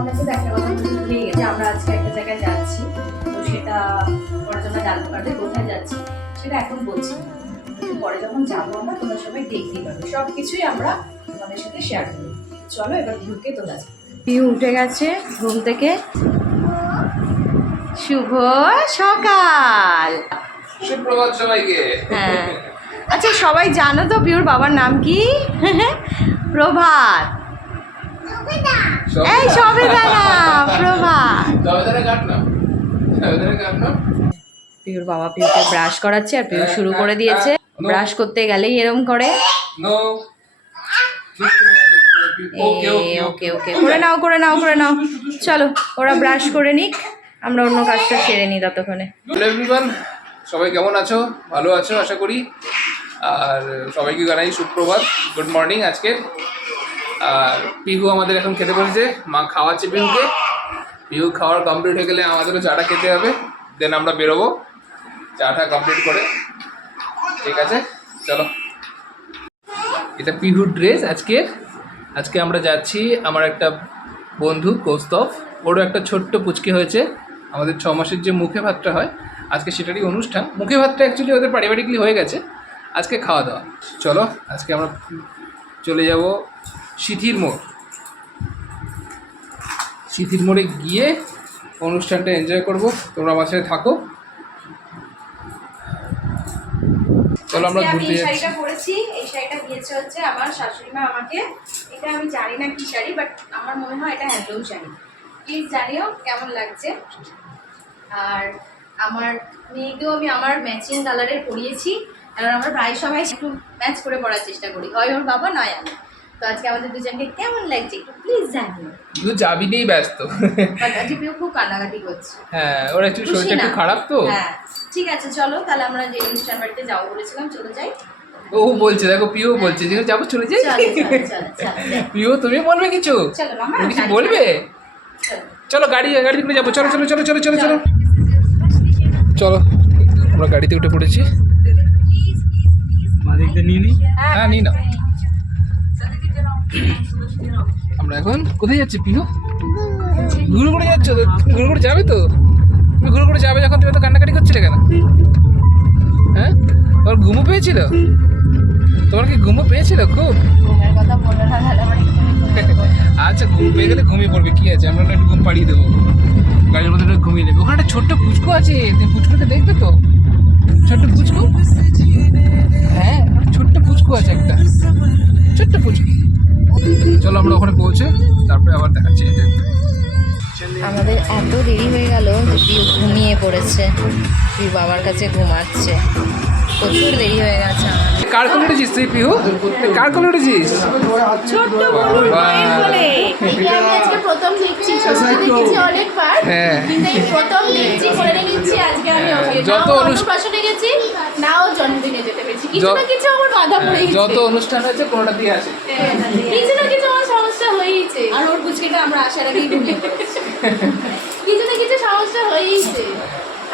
তোমাদের সাথে একটা কথা বলতে ভুলেই গেছি, আমরা আজকে একটা জায়গায় যাচ্ছি, তো সেটা পরে তোমরা জানতে পারবে কোথায় যাচ্ছি, সেটা এখন বলছি না। কিন্তু পরে যখন যাবো আমরা তোমরা সবাই দেখতেই পাবে, সব কিছুই আমরা তোমাদের সাথে শেয়ার করবো। চলো এবার ভিউকে তোলা যাক। ভিউ উঠে গেছে ঘুম থেকে। শুভ সকাল। সুপ্রভাত সবাইকে। হ্যাঁ, আচ্ছা সবাই জানো তো পিউর বাবার নাম কি? প্রভাত। এই সবেদা না, প্রভাত। পিউর বাবা পিউকে ব্রাশ করাচ্ছে আর পিউ শুরু করে দিয়েছে। ব্রাশ করতে গেলেই এরম করে। ওকে ওকে, করে নাও করে নাও করে নাও। চলো ওরা ব্রাশ করে নিক, আমরা অন্য কাজটা সেরে নিই ততক্ষণে। হ্যালো এভরিওয়ান, সবাই কেমন আছো? ভালো আছো আশা করি। আর সবাইকে জানাই সুপ্রভাত, গুড মর্নিং আজকের। আর পিহু আমাদের এখন খেতে বসেছে, মা খাওয়াচ্ছে পিহুকে। পিহু খাওয়ার কমপ্লিট হয়ে গেলে আমাদেরও চাটা খেতে হবে, দেন আমরা বেরোবো চাটা কমপ্লিট করে। ঠিক আছে চলো। এটা পিহুর ড্রেস আজকের। আজকে আমরা যাচ্ছি, আমার একটা বন্ধু কৌস্তভ, ওরও একটা ছোট্ট পুচকে হয়েছে। আমাদের 6 মাসের যে মুখে ভাতটা হয়, আজকে সেটারই অনুষ্ঠান। মুখে ভাতটা অ্যাকচুয়ালি ওদের পারিবারিকলি হয়ে গেছে, আজকে খাওয়া দাওয়া। চলো আজকে আমরা চলে যাব সিথির মোড়। সিথির মোড়ে গিয়ে অনুষ্ঠানটা এনজয় করব, তোমরা আমার সাথে থাকো। চলো আমরা ঘুরতে যাচ্ছি। শাড়িটা পরেছি, এই শাড়িটা দিয়েছে হচ্ছে আমার শাশুড়ি মা আমাকে। এটা আমি জানি না কি শাড়ি, বাট আমার মনে হয় এটা হ্যান্ডলুম শাড়ি। প্লিজ জানিও কেমন লাগছে। আর আমার মেয়েকেও আমি আমার ম্যাচিং কালারের পরিয়েছি, কারণ আমরা প্রায় সময় একটু ম্যাচ করে পরার চেষ্টা করি, হয় ওর বাবা নয় আমি। তো আজকে আমাদের দুজনকে কেমন লাগছে একটু প্লিজ জানিও। তুই যাবি নেই ব্যস্ত। আজকে পিউ খুব কান্নাকাটি করছে। হ্যাঁ, ওর একটু শরীরটা একটু খারাপ তো। হ্যাঁ ঠিক আছে চলো তাহলে আমরা যে অনুষ্ঠান বাড়িতে যাবো বলেছিলাম চলে যাই। ও বলছে, দেখো পিও বলছে যে যাবো, চলে যাই। পিও তুমি বলবে কিছু? কিছু বলবে? চলো গাড়ি করে যাবো। চলো চলো চলো চলো চলো চলো চলো। আমরা গাড়িতে উঠে পড়েছি। হ্যাঁ নিই না। আমরা এখন কোথায় যাচ্ছি পিও? ঘুরে ঘুরে যাচ্ছ তো? ঘুরে ঘুরে যাবে তো? তুমি ঘুরে ঘুরে যাবে যখন, তুমি তো কান্নাকাটি করছিলে কেন? হ্যাঁ, তোমার ঘুমো পেয়েছিল? তোমার কি ঘুমো পেয়েছিল খুব? ঘুমের কথা বললে না তাহলে আমার আচ্ছা ঘুম পেয়ে গেলে ঘুমিয়ে পড়বে, কি আছে, আমরা একটু ঘুম পাড়িয়ে দেবো। গাড়ির মধ্যে ঘুমিয়ে নেবে। ওখানে একটা ছোট্ট পুচকু আছে, তুমি পুচকুটা দেখবে তো? ছোট্ট পুচকু, হ্যাঁ ছোট্ট পুচকু আছে একটা, ছোট্ট পুচকু। চলো আমরা ওখানে পৌঁছে তারপরে আবার দেখাচ্ছি। আমাদের এত দেরি হয়ে গেল যে পিউ ঘুমিয়ে পড়েছে, পিউ বাবার কাছে ঘুমাচ্ছে। প্রচুর দেরি হয়ে গেছে আমাদের। কার কোলে উঠেছিস তুই পিহু? কার কোলে উঠেছিস? ছোট্ট বলুন মায়ের কোলে। এটা আমি আজকে প্রথম দেখছি, সত্যি দেখেছি অনেকবার, হ্যাঁ কিন্তু এই প্রথম দেখছি, করে নিচ্ছি আজকে আমি ওকে। যত অনুষ্ঠানে গেছি নাও জন্মদিনে যেতে পেরেছি, কিছু না কিছু আমার বাধা পড়ে গেছে। যত অনুষ্ঠান আছে কোনোটা দিয়ে আছে, কিছু না কিছু আমার সমস্যা হয়েইছে। আর ওর বুঝকেটা আমরা আসার আগেই ঘুমিয়ে পড়েছি। কিছু না কিছু সমস্যা হয়েইছে।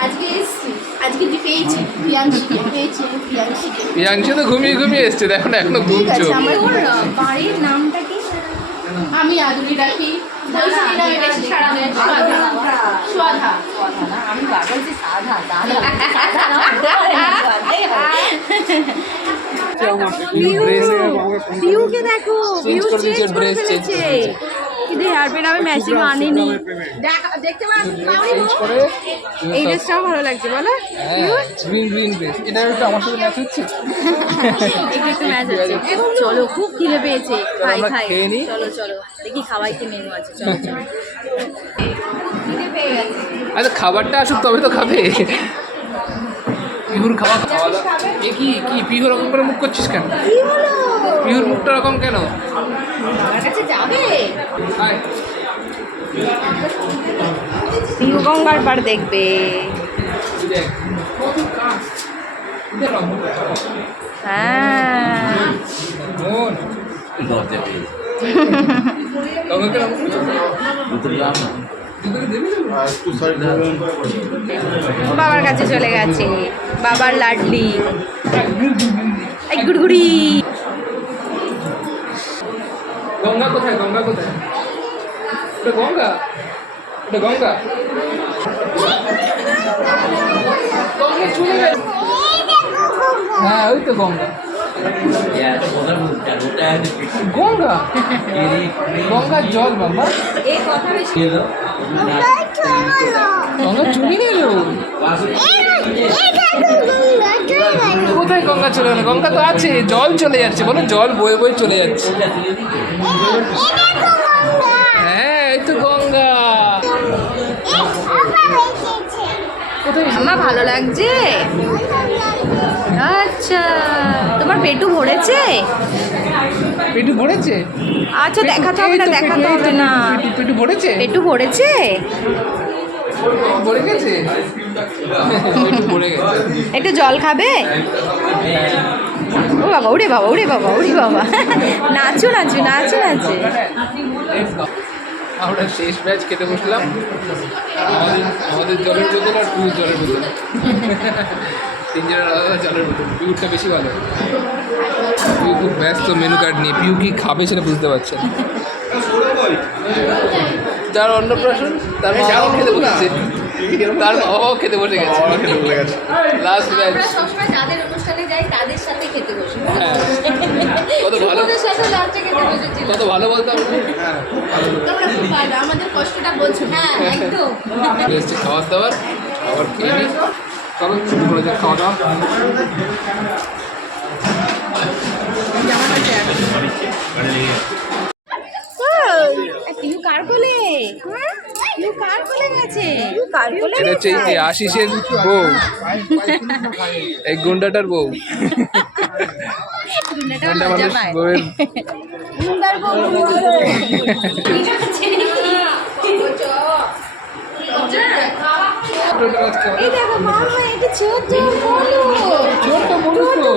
আজকে এসছি, আজকে পেয়েছি প্রিয়াংশীকে, প্রিয়াংশী তো ঘুমিয়ে ঘুমিয়ে এসছে, দেখো না এখনো ঘুমছো। আমার ওর বাড়ির নামটা কি? আমি আদুরি রাখি, সোয়াধা। আমি বাবার যে সাধা পিউকে দেখো, পিউ চেঞ্জ করে ফেলেছে। কিন্তু হেয়ার ব্যান্ড আমি ম্যাচিং আনিনি, দেখতে পাচ্ছি। এই ড্রেসটাও ভালো লাগছে বলো? গ্রিন ড্রেস, এটা একটু আমার সাথে ম্যাচ হচ্ছে। একটু ম্যাচ হচ্ছে। চলো খুব খিদে পেয়েছে, খাই চলো চলো দেখি খাওয়াই কি মেনু আছে। চলো চলো, খিদে পেয়ে গেছে। আচ্ছা খাবারটা আসুক তবে তো খাবে। পিহুর খাওয়া খাওয়া দাওয়া এ কি কি পিহু রকম করে মুখ করছিস কেন? পিহুর মুখটা রকম কেন? আমার কাছে যাবে আয়। পিহু গঙ্গার পাড় দেখবে। হ্যাঁ বাবার কাছে চলে গেছে, বাবার লাডলি গুড়গুড়ি। গঙ্গা কোথায়? গঙ্গা কোথায়? ওটা গঙ্গা, ওটা গঙ্গা। গঙ্গা চলে গেছে। হ্যাঁ ওই তো গঙ্গা। গঙ্গা, গঙ্গার জল বাবা। এই কথা বেশি গঙ্গা চলে গেল। কোথায় গঙ্গা চলে গেল? গঙ্গা তো আছে, জল চলে যাচ্ছে, বলো জল বয়ে বয়ে চলে যাচ্ছে। হ্যাঁ এই তো গঙ্গা। কোথায়? আমার ভালো লাগছে। আচ্ছা, তোমার পেটু ভরেছে? পেটু ভরেছে? আচ্ছা দেখাতে হবে না, দেখাতে হবে না। পেটু ভরেছে? পেটু ভরেছে? ভরে গেছে? পেটু ভরে গেছে। একটু জল খাবে? ও বাবা, ওরে বাবা, ওরে বাবা, ওরে বাবা। নাচো নাচো নাচো নাচো। আমরা শেষ ব্যাচ খেতে বসলাম। আমাদের জলের বোতল আর পিউর জলের বোতল, তিনজনের আলাদা জলের বোতল। পিউরটা বেশি ভালো। পিউ খুব ব্যস্ত মেনু কার্ড নিয়ে। পিউ কি খাবে সেটা বুঝতে পারছে না। যার অন্নপ্রাশন তার বাবাও খেতে বসেছে, তার বাবাও খেতে বসে গেছে। Last batch. আমরা সবসময় যাদের অনুষ্ঠানে যাই তাদের সাথে খেতে বসি। হ্যাঁ কত ভালো, ওদের সাথে লাঞ্চে খেতে বসেছি। কত ভালো বলতাম। তোমরা খুব ভালো, আমাদের কষ্টটা বলছো। হ্যাঁ একদম। এসছে খাবার দাবার, খাবার খেয়ে নিই। চলো শুরু করে যাক খাওয়া দাওয়া। পিউ কার কোলে? পিউ কার কোলে গেছে? কার কোলে? এটা হচ্ছে এই আশিসের বউ, এই গুন্ডাটার বউ। গুন্ডা মানুষ বউয়ের। গুন্ডার বউ। এই দেখো মামা, এটা ছোট বলো। ছোট্ট মানুষ তো।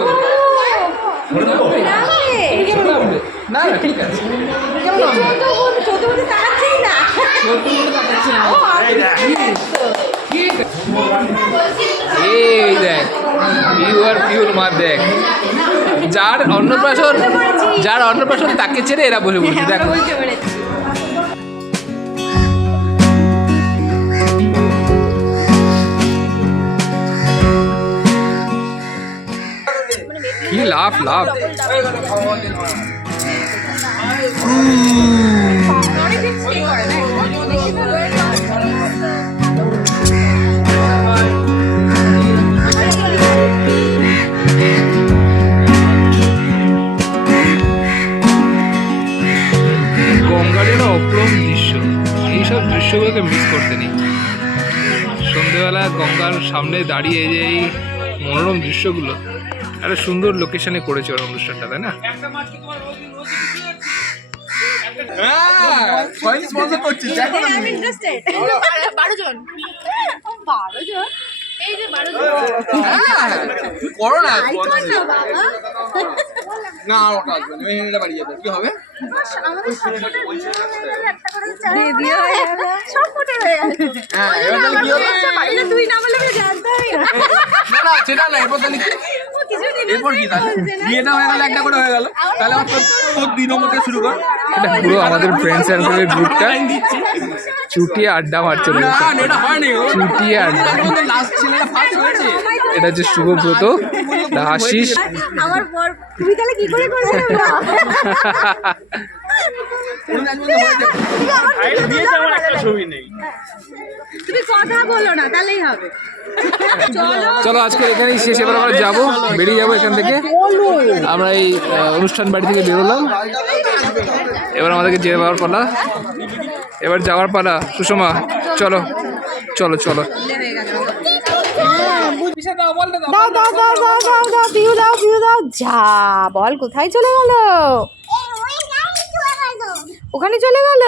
না না ঠিক আছে। ছোট বলে তাকাচ্ছেই না। ছোট্ট বলে তাকাচ্ছে না। এই দেখ পিউ আর পিউর মা দেখ, যার অন্নপ্রাশন তাকে ছেড়ে এরা বসে বলছে। দেখো কি লাভ লাভ। গঙ্গার একটা অপরম দৃশ্য, এইসব দৃশ্যগুলোকে মিস করতে নেই। সন্ধেবেলা গঙ্গার সামনে দাঁড়িয়ে যে এই মনোরম দৃশ্যগুলো, একটা সুন্দর লোকেশনে করেছে ওর অনুষ্ঠানটা, তাই না? এই যে 12 জন। করো না না আর ওটা আসবে না, মেহেন্দিটা বাড়ি যাবে, কি হবে? আমাদের সবকটার বিয়ে হয়ে গেল, একটা করে চার বিয়ে হয়ে গেল, সবকটার হয়ে গেল। হ্যাঁ এবার তাহলে কি হবে? বাড়িতে তুই না বললে আমি জানতামই না। না সেটা না, এরপর তাহলে কি? ও কিছুদিন এরপর কি তাহলে? বিয়েটা হয়ে গেল, একটা করে হয়ে গেল, তাহলে আমার তোর 2 নম্বর থেকে শুরু কর। এটা পুরো আমাদের ফ্রেন্ড সার্কেলের গ্রুপটা চুটিয়ে আড্ডা মারছে। না এটা হয়নি, চুটিয়ে আড্ডা। লাস্ট ছেলেটা ফার্স্ট হয়েছে। এটা হচ্ছে শুভব্রত, আশিস। আমার পর তুমি তাহলে কি করে করবে না? তুমি কথা বলো না, তাহলেই হবে। চলো চলো আজকে এখানেই শেষ। এবার আমরা যাবো, বেরিয়ে যাবো এখান থেকে। আমরা এই অনুষ্ঠান বাড়ি থেকে বেরোলাম, এবার আমাদেরকে যাওয়ার পালা। এবার যাওয়ার পালা। সুষমা চলো চলো চলো। দাও দাও দাও দাও দাও দাও, পিউ দাও, পিউ দাও। যা বল কোথায় চলে গেল? ওখানে চলে গেল।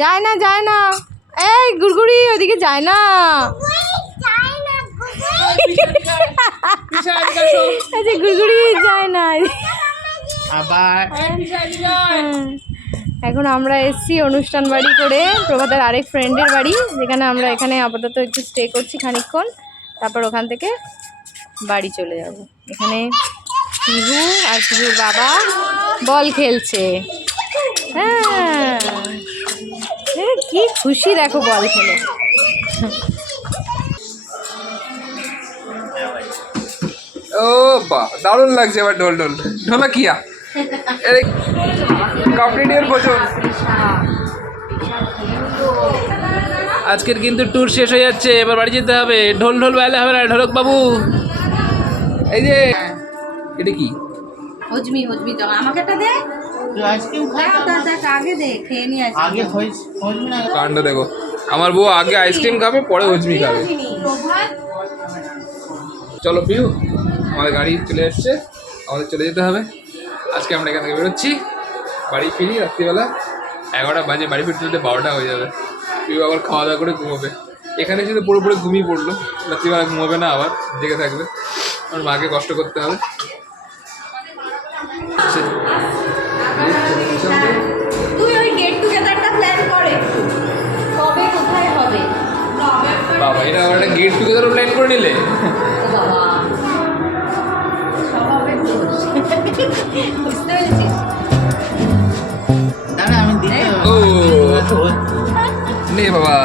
যায় না যায় না, এই গুড়গুড়ি ওদিকে যায় না। গুড়গুড়ি যায় না। আবার এখন আমরা এসছি অনুষ্ঠান বাড়ি করে প্রভাতের আরেক ফ্রেন্ডের বাড়ি, যেখানে আমরা এখানে আপাতত একটু স্টে করছি খানিকক্ষণ, তারপর ওখান থেকে বাড়ি চলে যাব। এখানে পিহু আর পিহুর বাবা বল খেলছে। হ্যাঁ খুশি দেখো বল খেলে। ও বাহ, দারুণ লাগছে এবার ঢোল ঢোল ঢোলা কিয়া কমপ্লিটের ভোজন। আজকের কিন্তু ট্যুর শেষ হয়ে যাচ্ছে, এবার বাড়ি যেতে হবে। ঢোল ঢোল বেলা হবে না, ঢোলক বাবু। এই যে এটা কি? হজমি হজমি তো আমাকে একটা দে। আগে দে, খেয়ে নি আগে। কাণ্ড দেখো, আমার বউ আগে আইসক্রিম খাবে পরে হজমি খাবে। চলো পিউ, আমাদের গাড়ি চলে এসছে, আমাদের চলে যেতে হবে। আজকে আমরা এখান থেকে বেরোচ্ছি, বাড়ি ফিরি রাত্রিবেলা 11টা বাজে, বাড়ি ফিরতে ফিরতে 12টা হয়ে যাবে। পিউ আবার খাওয়া দাওয়া করে ঘুমোবে। এখানে শুধু পুরোপুরি ঘুমিয়ে পড়লো, রাত্রিবেলা ঘুমোবে না, আবার জেগে থাকবে। আমার মাকে কষ্ট করতে হবে। তুই ওই গেট টুগেদারটা প্ল্যান করে কবে কোথায় হবে? বাবা, এটা আমার একটা গেট টুগেদারও প্ল্যান করে নিলে। বাবা স্বভাবের দোষ। বুঝতে পেরেছিস? ও নে বাবা।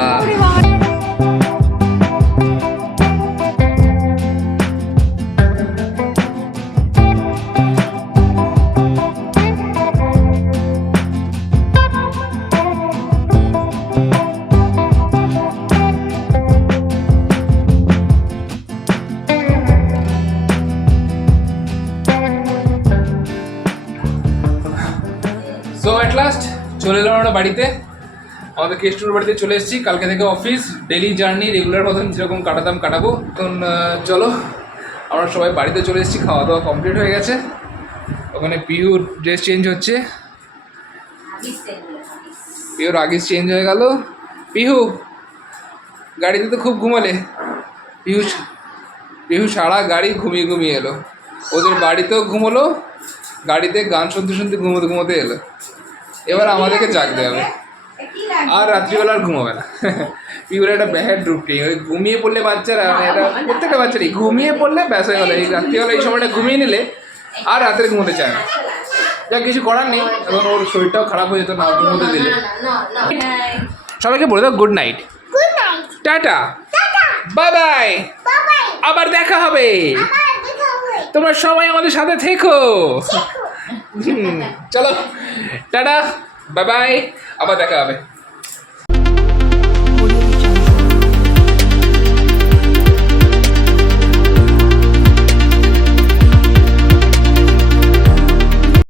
সো অ্যাট লাস্ট চলে এলাম আমরা বাড়িতে, আমাদের কেষ্টুর বাড়িতে চলে এসেছি। কালকে থেকে অফিস, ডেলি জার্নি, রেগুলার মতন যেরকম কাটাতাম কাটাবো। এখন চলো আমরা সবাই বাড়িতে চলে এসেছি, খাওয়া দাওয়া কমপ্লিট হয়ে গেছে। ওখানে পিউর ড্রেস চেঞ্জ হচ্ছে, পিউর আগিস চেঞ্জ হয়ে গেল। পিহু গাড়িতে তো খুব ঘুমালে, পিহু সারা গাড়ি ঘুমিয়ে ঘুমিয়ে এলো। ওদের বাড়িতেও ঘুমোলো, গাড়িতে গান শুনতে শুনতে ঘুমোতে ঘুমোতে এলো। এবার আমাদেরকে জাগতে হবে, আর রাত্রিবেলা আর ঘুমাবে না। পিউর একটা ব্যাড রুটিন, ওই ঘুমিয়ে পড়লে বাচ্চারা, মানে এটা প্রত্যেকটা বাচ্চারই ঘুমিয়ে পড়লে ব্যাস হয়ে গেলো। এই রাত্রিবেলা এই সময়টা ঘুমিয়ে নিলে আর রাত্রে ঘুমোতে চায় না। যা কিছু করার নেই, এখন ওর শরীরটাও খারাপ হয়ে যেত না ঘুমোতে দিলে। সবাইকে বলে দাও good night, tata, bye bye, আবার দেখা হবে। তোমরা সবাই আমাদের সাথে থেকো। চলো টাটা, বাই বাই, আবার দেখা হবে।